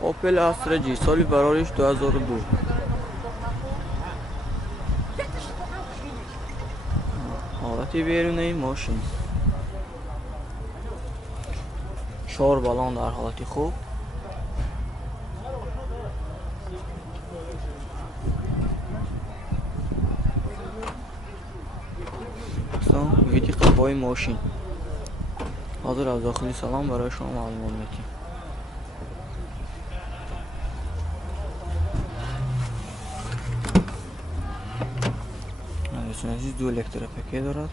اوپل استرا جی سالی براریش 2002. حالتی بیرونه ماشین. 4 بالون در حالتی خوب. ویدی قبای ماشین. حاضر از داخلی سلام برای شما معلومات میدیم. عزیز دو الکتروپاکی دارد.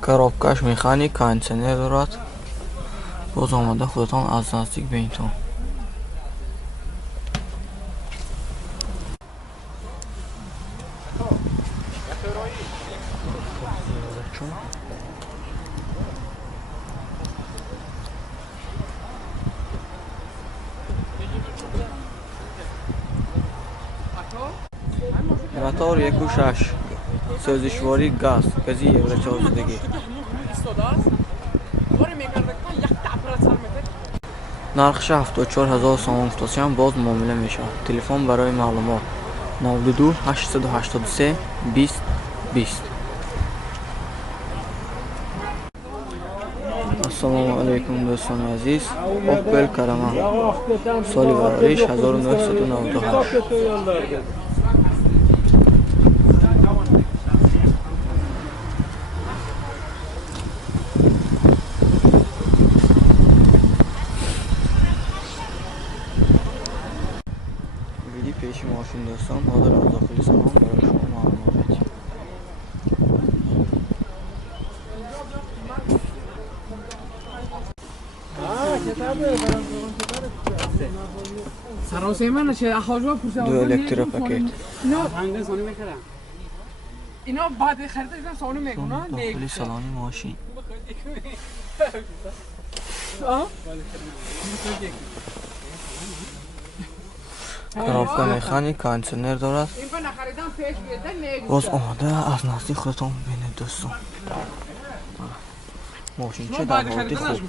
коробкаш механик, кондиционер дорад. боз омада худатон аз наздик бинтон. мотор 1.6 سوزشواری گاز گازی евро 14. нархши 74000 сомон гуфтасиям боз муомила мешавад. телефон барои маълумот 92 883 20 20. ассалому алайкум дӯстони азиз. Opel Karama соли барориш 1998. پیشی ماشین دوستان حاضر از داخلی سلام برای شما معلومات بدیم. دو الکتروپاکت. اینا بعد خریدن سوانو میکنن داخلی سلامی ماشین. коробка механик, кондиционер дорад. боз омада аз наздик худатон бинед дӯстон. мошинча дар ҳолати хуб.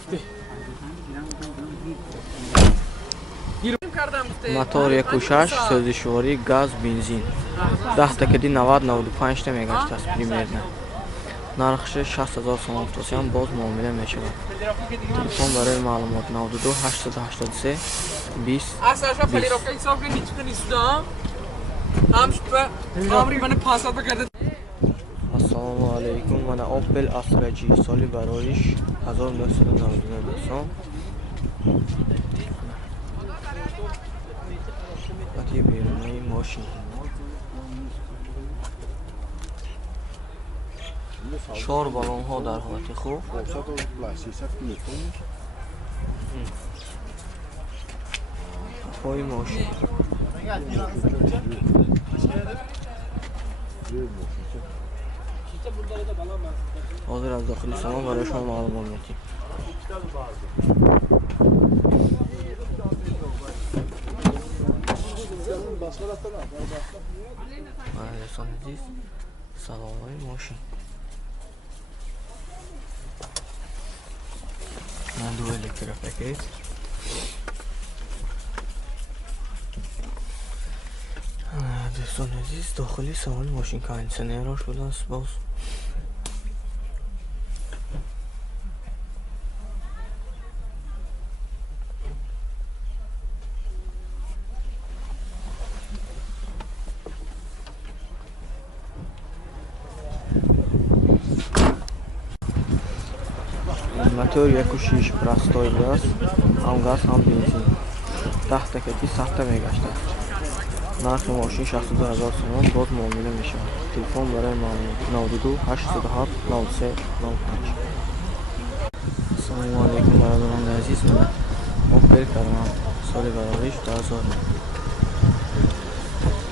мотор 1.6 сӯзишворӣ газ бензин 10 такади 90-95 та мегашт примерно. нархши 60000 сомон гуфтасиям боз муомила мешавад. телефон барои маълумот 92 883 20 ассалому алайкум. мана Opel Astra G соли бароиш 1999 дӯстон. вақти берунаи мошин 4 баллонҳо дар ҳолати хуб. пои мошин ҳозир аз дохили салон барои шумо маълумот медиҳем. саломои мошин ду электропакет. дӯстони азиз дохили салони мошин кондиционерро шудааст. боз мотор 1.6 простой газ, ҳам газ ҳам бензин 10 такади 100 та мегаштад. нархи мошин 62000 сомон боз муомила мешавад. телефон барои маълумот 92 807 03 05. ассалому алайкум бародарони азиз. мана Opel Karama соли барориш 2000.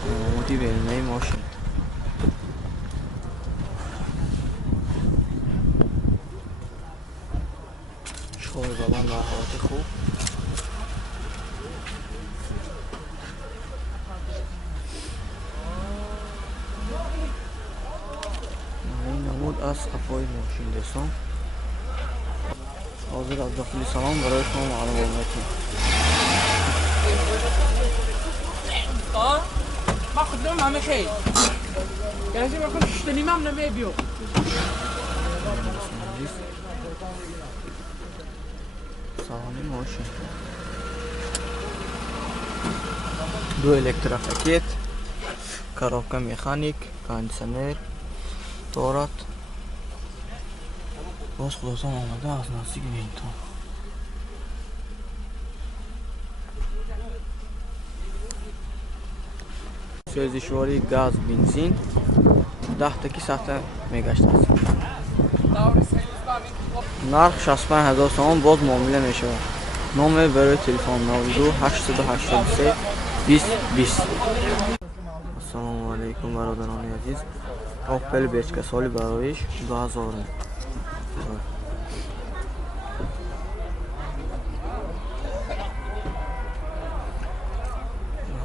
маълумоти берунаи мошин 4 балон дар ҳолати хуб. از قفای ماشین دوستان. حاضر از داخل سلام برای شما معلومات میدم. ما خدام همه خیلی گرچه بکن شدنیم هم نمیبیو سلام ماشین دو الکتروپاکت، коробка механик, кондиционер دارد. باز خداتان آمده از نزدیک بینتان. سوزشواری گاز بنزین 10 تاکی ساعت میگشت است. نرخ 65000 تومان باز معامله می شود. نام برای تلفن 92 883 20 20. السلام علیکم برادران عزیز. اوپل بیچکه سالی برایش 2000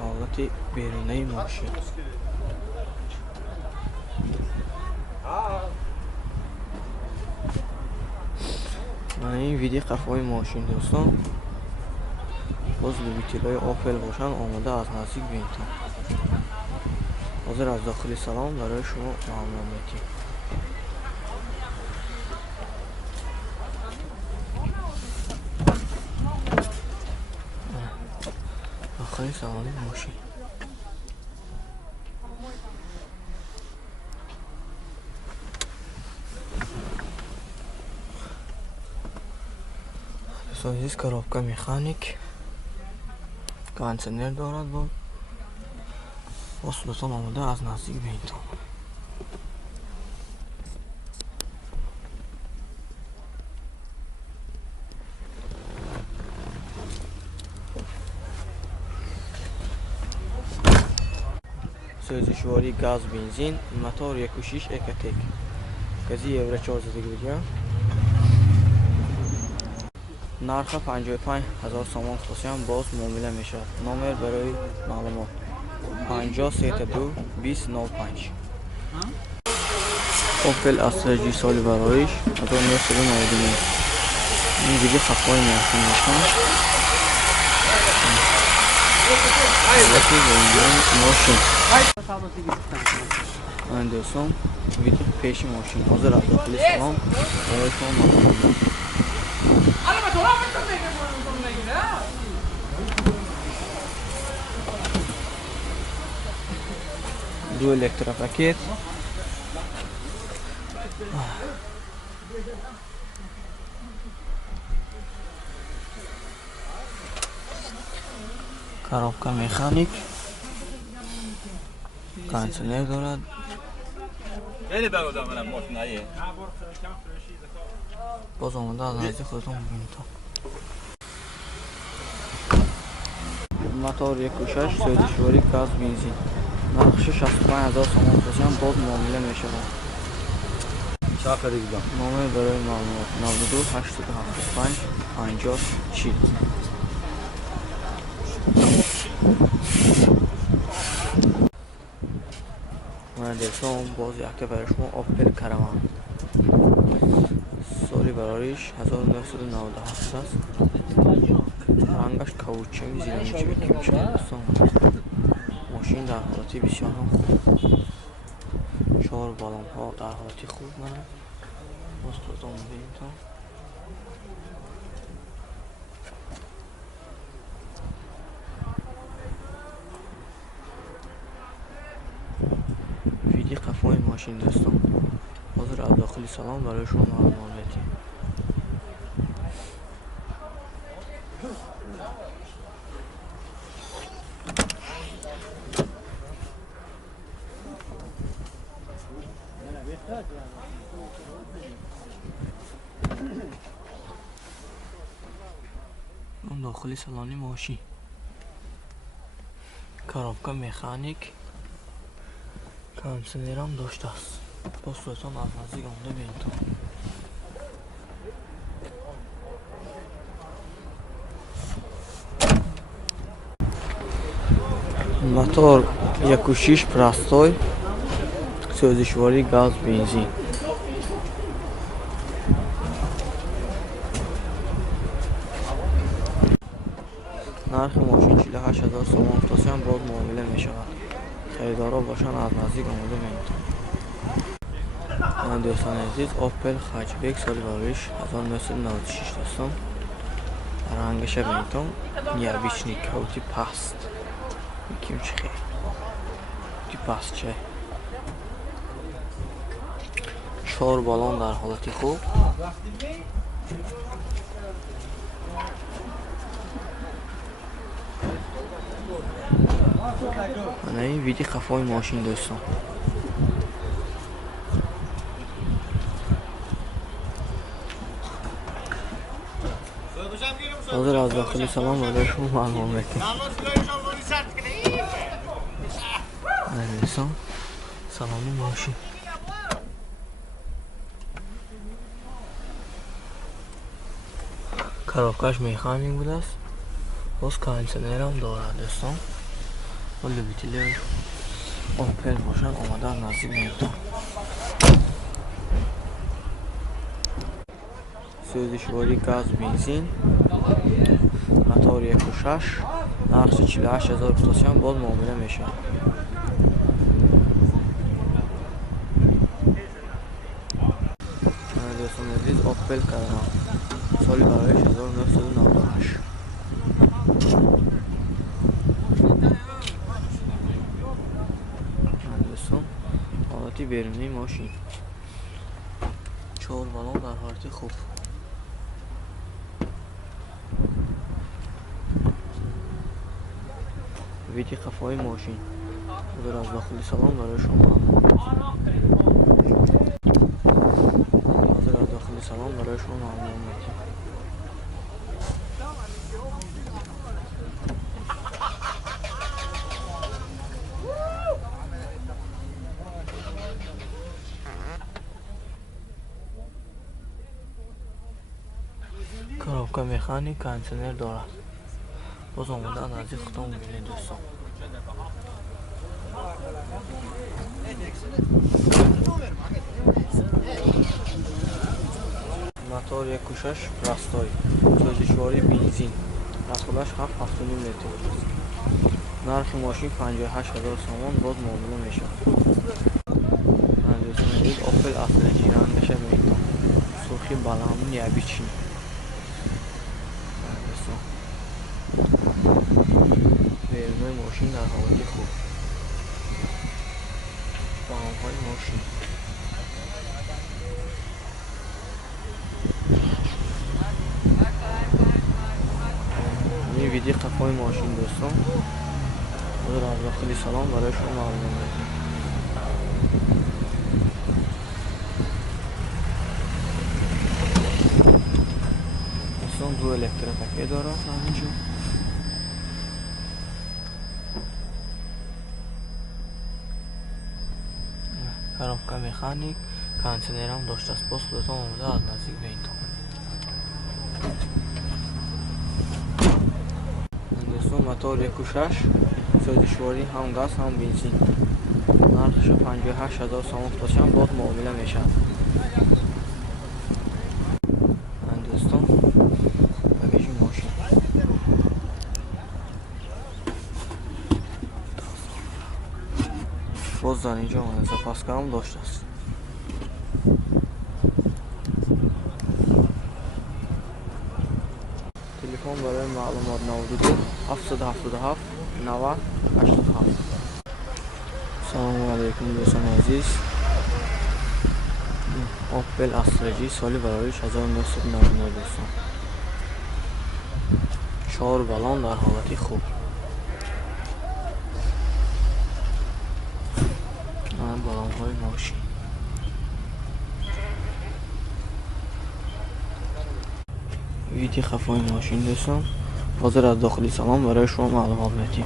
حالت بیرونی ماشین. من این ویدیو قفای ماشین دوستان باز لوبیتیلای اوپل باشن آمده از نزدیک بینتان. حاضر از داخل سلام برای شما معامله میکنم. داخل سلام ماشین سایز коробка механик кондиционер دارد. با صورتان آمده از نزدیک بینتان. سوزشواری گاز بنزین موتور 1.6 اکتیک کزی евро 4 زدگی بگیم. نرخ 55000 تومان خصوصیان باز معامله می شود. نامر برای معلومات 5032 2005. اوپل استرجی سالی برایش 1999. این دیگه خفای ماشین میشن. ماشین من دوستان ویدیو پیش ماشین حاضر از داخل سلام برای شما معلومات. دو الکتروپاکت коробка механик кондиционер دارد. باز آمده از نزدیک خودتون ببینید. موتور 1.6 سوزشواری گاز بنزین نرخش 65000 تومان خصوصیان باز معامله می شود. نامه برای معلومات 92 875 50 40. من دوستان باز یک برای شما اوپل کروان سالی برایش 1997 است. رنگش کاوچینگ زیرمیچی بکیم شده دوستان. ماشین در حالتی بسیار هم خوب. 4 بالون ها در حالتی خوب منه. باز خودتان ببینید تا ویدیو قفای ماشین دوستان حاضر از داخل سلام برای شما معلومات میدیم. اون داخلی سالانی ماشین коробка مکانیک کانسنر هم داشته است. با صورتان از نزدیک آمده بینید. موتور 1.6 простой سوزشواری گاز بنزین نرخ ماشین 48000 سوم افتاسی هم باز معامله می شود. خریدارا باشن از نزدیک آماده می‌اید. دوستان عزیز، اوپل هچبک سالی بارش 1996 دوستان. رنگش ببینید، نیابیچنی کوتی پست. میگیم چه خیلی پست چه 4 بالون در حالت خوب. من این ویدی قفای ماشین دوستان. حاضر از داخل سلام و شما معلوم بکنید. دوستان سلامی ماشین کارافکاش میخانیک بوده است. باز کانسنر هم دارد دوستان. ولی بیتیلر اوپل باشن آمده نزدیک میتون. سوزشواری گاز بنزین موتور 1.6 نرخ 48000 افتاسی هم باز معامله میشه. دوستان عزیز، اوپل کارنا سالی برایش 1998. دوستان حالتی بیرونی ماشین 4 بالون در حالت خوب. ویدی قفای ماشین حاضر از داخل سالن برای شما معلومات میدیم. کارافکا مکانیک کانتینر دارد. باز آمده از نزدیک خودتون ببینید دوستان. موتور 1.6 راستایی سوزشواری بنزین مسئولش 7.5 لیتر. نرخ ماشین 58000 سوم باز معامله میشه. دوستان عزیز، اوپل اصلی رنگش میتون سرخی بالامون نیابیچنی. بیرون ماشین در حالت خوب. بالام‌های ماشین این ویدیو قفای ماشین دوستان حاضر از داخل سلام برای شما معلوم میدیم. دوستان دو الکتریک داره همینجا. کارافکا مکانیک کانتینر هم داشته است. باز خودتون آمده از نزدیک ببینید. دوستان موتور 1.6 سوزشواری هم گاز هم بنزین نرخش 58000 سوم افتاسی هم باز معامله میشه. دوستان بگیش ماشین باز در اینجا آمده سپاسکار هم داشته است. تلفن برای معلومات 92 777 90 87. سلام علیکم دوستان عزیز. اوپل استرجی سالی برایش 1999 دوستان. 4 بالون در حالت خوب. بالون های ماشین ویدی خفای ماشین دوستان حاضر از داخلی سلام برای شما معلومات میدیم.